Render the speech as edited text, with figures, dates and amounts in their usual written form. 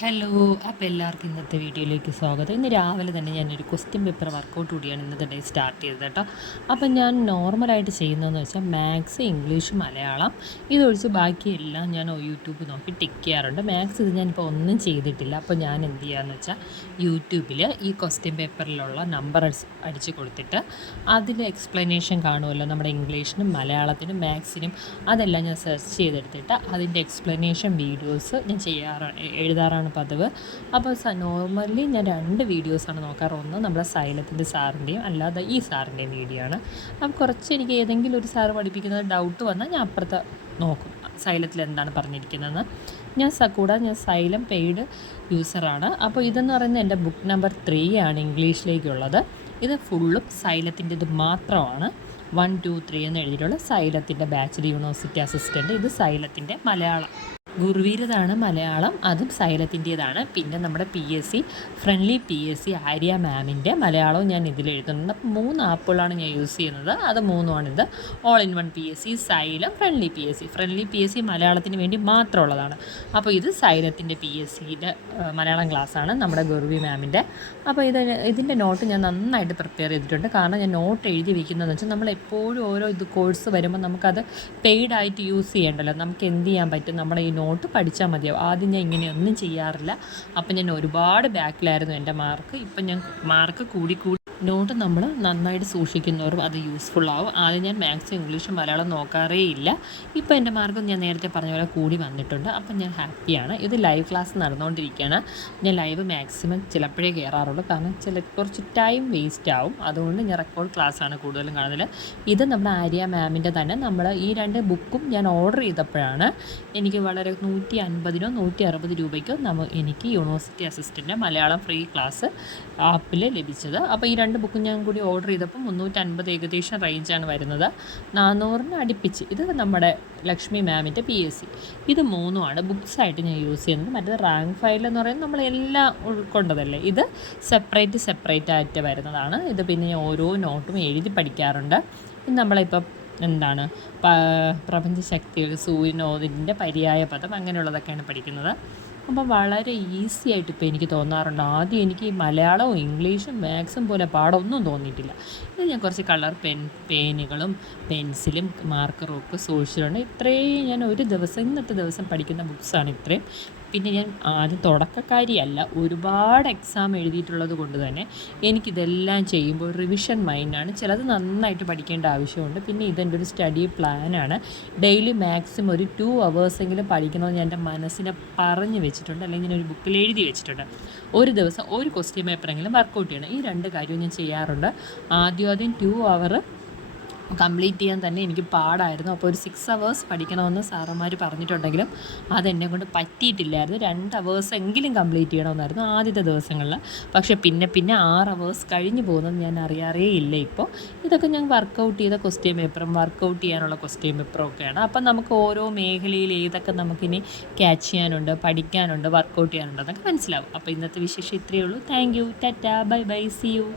Hello. അപ്പോൾ എല്ലാവർക്കും ഇന്നത്തെ വീഡിയോയിലേക്ക് സ്വാഗതം. ഇന്ന് രാവിലെ തന്നെ ഞാനൊരു ക്വസ്റ്റ്യൻ പേപ്പർ വർക്കൗട്ട് കൂടിയാണ് ഇന്നത്തെ ഡേ സ്റ്റാർട്ട് ചെയ്തത് കേട്ടോ. അപ്പം ഞാൻ നോർമലായിട്ട് ചെയ്യുന്നതെന്ന് വെച്ചാൽ മാത്സ്, ഇംഗ്ലീഷ്, മലയാളം ഇതൊഴിച്ച് ബാക്കിയെല്ലാം ഞാൻ യൂട്യൂബ് നോക്കി ടിക്ക് ചെയ്യാറുണ്ട്. മാത്സ് ഇത് ഞാനിപ്പോൾ ഒന്നും ചെയ്തിട്ടില്ല. അപ്പോൾ ഞാൻ എന്ത് ചെയ്യാമെന്ന് വെച്ചാൽ യൂട്യൂബിൽ ഈ ക്വസ്റ്റ്യൻ പേപ്പറിലുള്ള നമ്പർ അടിച്ച് കൊടുത്തിട്ട് അതിൽ എക്സ്പ്ലനേഷൻ കാണുമല്ലോ, നമ്മുടെ ഇംഗ്ലീഷിനും മലയാളത്തിനും മാത്സിനും, അതെല്ലാം ഞാൻ സെർച്ച് ചെയ്തെടുത്തിട്ട് അതിൻ്റെ എക്സ്പ്ലനേഷൻ വീഡിയോസ് ഞാൻ എഴുതാറാണ് പതിവ്. അപ്പോൾ നോർമലി ഞാൻ 2 വീഡിയോസാണ് നോക്കാറ്. ഒന്ന് നമ്മുടെ സൈലത്തിൻ്റെ സാറിൻ്റെയും അല്ലാതെ ഈ സാറിൻ്റെയും വീഡിയോ ആണ്. അപ്പോൾ കുറച്ച് എനിക്ക് ഏതെങ്കിലും ഒരു സാറ് പഠിപ്പിക്കുന്നത് ഡൗട്ട് വന്നാൽ ഞാൻ അപ്പുറത്ത് നോക്കും സൈലത്തിൽ എന്താണ് പറഞ്ഞിരിക്കുന്നതെന്ന്. ഞാൻ സൈലം പെയ്ഡ് യൂസറാണ്. അപ്പോൾ ഇതെന്ന് പറയുന്നത് എൻ്റെ ബുക്ക് നമ്പർ 3 ആണ് ഇംഗ്ലീഷിലേക്കുള്ളത്. ഇത് ഫുള്ളും സൈലത്തിൻ്റെത് മാത്രമാണ്. 1, 2, 3 എന്ന് എഴുതിയിട്ടുള്ള സൈലത്തിൻ്റെ ബാച്ചിലർ യൂണിവേഴ്സിറ്റി അസിസ്റ്റൻറ്റ്. ഇത് സൈലത്തിൻ്റെ മലയാളം. ഗുരുവീരതാണ് മലയാളം, അതും സൈലത്തിൻ്റേതാണ്. പിന്നെ നമ്മുടെ PSC ഫ്രണ്ട്ലി PSC ആര്യ മാമിൻ്റെ മലയാളവും ഞാൻ ഇതിൽ എഴുതുന്നുണ്ട്. അപ്പോൾ 3 ആപ്പുകളാണ് ഞാൻ യൂസ് ചെയ്യുന്നത്. അത് 3ആണിത്. All in one PSC, Xylem, friendly PSC മലയാളത്തിന് വേണ്ടി മാത്രമുള്ളതാണ്. അപ്പോൾ ഇത് സൈലത്തിൻ്റെ PSCയുടെ മലയാളം ക്ലാസ്സാണ് നമ്മുടെ ഗുരുവി മാമിൻ്റെ. അപ്പോൾ ഇതിൻ്റെ നോട്ട് ഞാൻ നന്നായിട്ട് പ്രിപ്പയർ ചെയ്തിട്ടുണ്ട്. കാരണം ഞാൻ നോട്ട് എഴുതി വയ്ക്കുന്നതെന്ന് വെച്ചാൽ നമ്മൾ എപ്പോഴും ഓരോ കോഴ്സ് വരുമ്പോൾ നമുക്കത് പെയ്ഡായിട്ട് യൂസ് ചെയ്യേണ്ടല്ലോ. നമുക്ക് എന്ത് ചെയ്യാൻ പറ്റും, നമ്മുടെ ഈ നോട്ട് പഠിച്ചാൽ മതിയാവും. ആദ്യം ഞാൻ ഇങ്ങനെയൊന്നും ചെയ്യാറില്ല. അപ്പം ഞാൻ ഒരുപാട് ബാക്കിലായിരുന്നു എൻ്റെ മാർക്ക്. ഇപ്പം ഞാൻ മാർക്ക് കൂടി നോട്ട് നമ്മൾ നന്നായിട്ട് സൂക്ഷിക്കുന്നവരും അത് യൂസ്ഫുള്ളാവും. ആദ്യം ഞാൻ മാത്സ്, ഇംഗ്ലീഷ്, മലയാളം നോക്കാറേ ഇല്ല. ഇപ്പോൾ എൻ്റെ മാർക്ക് ഞാൻ നേരത്തെ പറഞ്ഞ പോലെ കൂടി വന്നിട്ടുണ്ട്. അപ്പം ഞാൻ ഹാപ്പിയാണ്. ഇത് ലൈവ് ക്ലാസ് നടന്നുകൊണ്ടിരിക്കുകയാണ്. ഞാൻ ലൈവ് മാക്സിമം ചിലപ്പോഴേ കയറാറുള്ളൂ. കാരണം കുറച്ച് ടൈം വേസ്റ്റ് ആവും. അതുകൊണ്ട് ഞാൻ റെക്കോർഡ് ക്ലാസ്സാണ് കൂടുതലും കാണുന്നത്. ഇത് നമ്മുടെ ആര്യ മാമിൻ്റെ തന്നെ. നമ്മൾ ഈ 2 ബുക്കും ഞാൻ ഓർഡർ ചെയ്തപ്പോഴാണ് എനിക്ക് വളരെ 150 160 രൂപയ്ക്കോ എനിക്ക് university assistant Malayalam free class ആപ്പിൽ ലഭിച്ചത്. അപ്പോൾ ഈ 2 ബുക്കും ഞാൻ കൂടി ഓർഡർ ചെയ്തപ്പോൾ 350 ഏകദേശം റേഞ്ചാണ് വരുന്നത്. 400 അടുപ്പിച്ച്. ഇത് നമ്മുടെ ലക്ഷ്മി മാമിൻ്റെ PSC. ഇത് 3ആണ് ബുക്സായിട്ട് ഞാൻ യൂസ് ചെയ്യുന്നത്. മറ്റേത് റാങ്ക് ഫയൽ എന്ന് പറയുന്നത് നമ്മളെല്ലാം ഉൾക്കൊണ്ടതല്ലേ. ഇത് സെപ്പറേറ്റ് ആയിട്ട് വരുന്നതാണ്. ഇത് പിന്നെ ഞാൻ ഓരോ നോട്ടും എഴുതി പഠിക്കാറുണ്ട്. ഇത് നമ്മളിപ്പം എന്താണ് പ്രപഞ്ചശക്തികൾ, സൂര്യനോദിൻ്റെ പര്യായ പദം, അങ്ങനെയുള്ളതൊക്കെയാണ് പഠിക്കുന്നത്. അപ്പം വളരെ ഈസി ആയിട്ട് ഇപ്പോൾ എനിക്ക് തോന്നാറുണ്ട്. ആദ്യം എനിക്ക് മലയാളവും ഇംഗ്ലീഷും മാത്സും പോലെ പാടമൊന്നും തോന്നിയിട്ടില്ല. ഇത് ഞാൻ കുറച്ച് കളർ പേനുകളും പെൻസിലും മാർക്കറും ഒക്കെ സൂക്ഷിച്ചിട്ടുണ്ട്. ഇത്രയും ഞാൻ ഇന്നത്തെ ദിവസം പഠിക്കുന്ന ബുക്സാണ് ഇത്രയും. പിന്നെ ഞാൻ ആദ്യം തുടക്കക്കാരിയല്ല, ഒരുപാട് എക്സാം എഴുതിയിട്ടുള്ളത് കൊണ്ട് തന്നെ എനിക്കിതെല്ലാം ചെയ്യുമ്പോൾ റിവിഷൻ മൈൻഡാണ്. ചിലത് നന്നായിട്ട് പഠിക്കേണ്ട ആവശ്യമുണ്ട്. പിന്നെ ഇതെൻ്റെ ഒരു സ്റ്റഡി പ്ലാനാണ്. ഡെയിലി മാക്സിമം ഒരു 2 അവേഴ്സെങ്കിലും പഠിക്കണമെന്ന് ഞാൻ എൻ്റെ മനസ്സിനെ പറഞ്ഞു വെച്ചിട്ടുണ്ട്. അല്ലെങ്കിൽ ഞാൻ ഒരു ബുക്കിൽ എഴുതി വെച്ചിട്ടുണ്ട്. ഒരു ദിവസം ഒരു ക്വസ്റ്റ്യൻ പേപ്പറെങ്കിലും വർക്കൗട്ട് ചെയ്യണം. ഈ 2 കാര്യവും ഞാൻ ചെയ്യാറുണ്ട്. ആദ്യം 2 അവർ കംപ്ലീറ്റ് ചെയ്യാൻ തന്നെ എനിക്ക് പാടായിരുന്നു. അപ്പോൾ ഒരു 6 അവേഴ്സ് പഠിക്കണമെന്ന് സാറന്മാർ പറഞ്ഞിട്ടുണ്ടെങ്കിലും അതെന്നെ കൊണ്ട് പറ്റിയിട്ടില്ലായിരുന്നു. 2 അവേഴ്സ് എങ്കിലും കംപ്ലീറ്റ് ചെയ്യണമെന്നായിരുന്നു ആദ്യത്തെ ദിവസങ്ങളിൽ. പക്ഷേ പിന്നെ 6 അവേഴ്സ് കഴിഞ്ഞ് പോകുന്നത് ഞാൻ അറിയാറേ ഇല്ല. ഇപ്പോൾ ഇതൊക്കെ ഞാൻ വർക്കൗട്ട് ചെയ്ത ക്വസ്റ്റ്യൻ പേപ്പറും വർക്കൗട്ട് ചെയ്യാനുള്ള ക്വസ്റ്റ്യൻ പേപ്പറും ഒക്കെയാണ്. അപ്പം നമുക്ക് ഓരോ മേഖലയിൽ ഏതൊക്കെ നമുക്കിനി ക്യാച്ച് ചെയ്യാനുണ്ട്, പഠിക്കാനുണ്ട്, വർക്കൗട്ട് ചെയ്യാനുണ്ട് എന്നൊക്കെ മനസ്സിലാവും. അപ്പോൾ ഇന്നത്തെ വിശേഷം ഇത്രയേ ഉള്ളൂ. Thank you. Tata, bye bye, see U.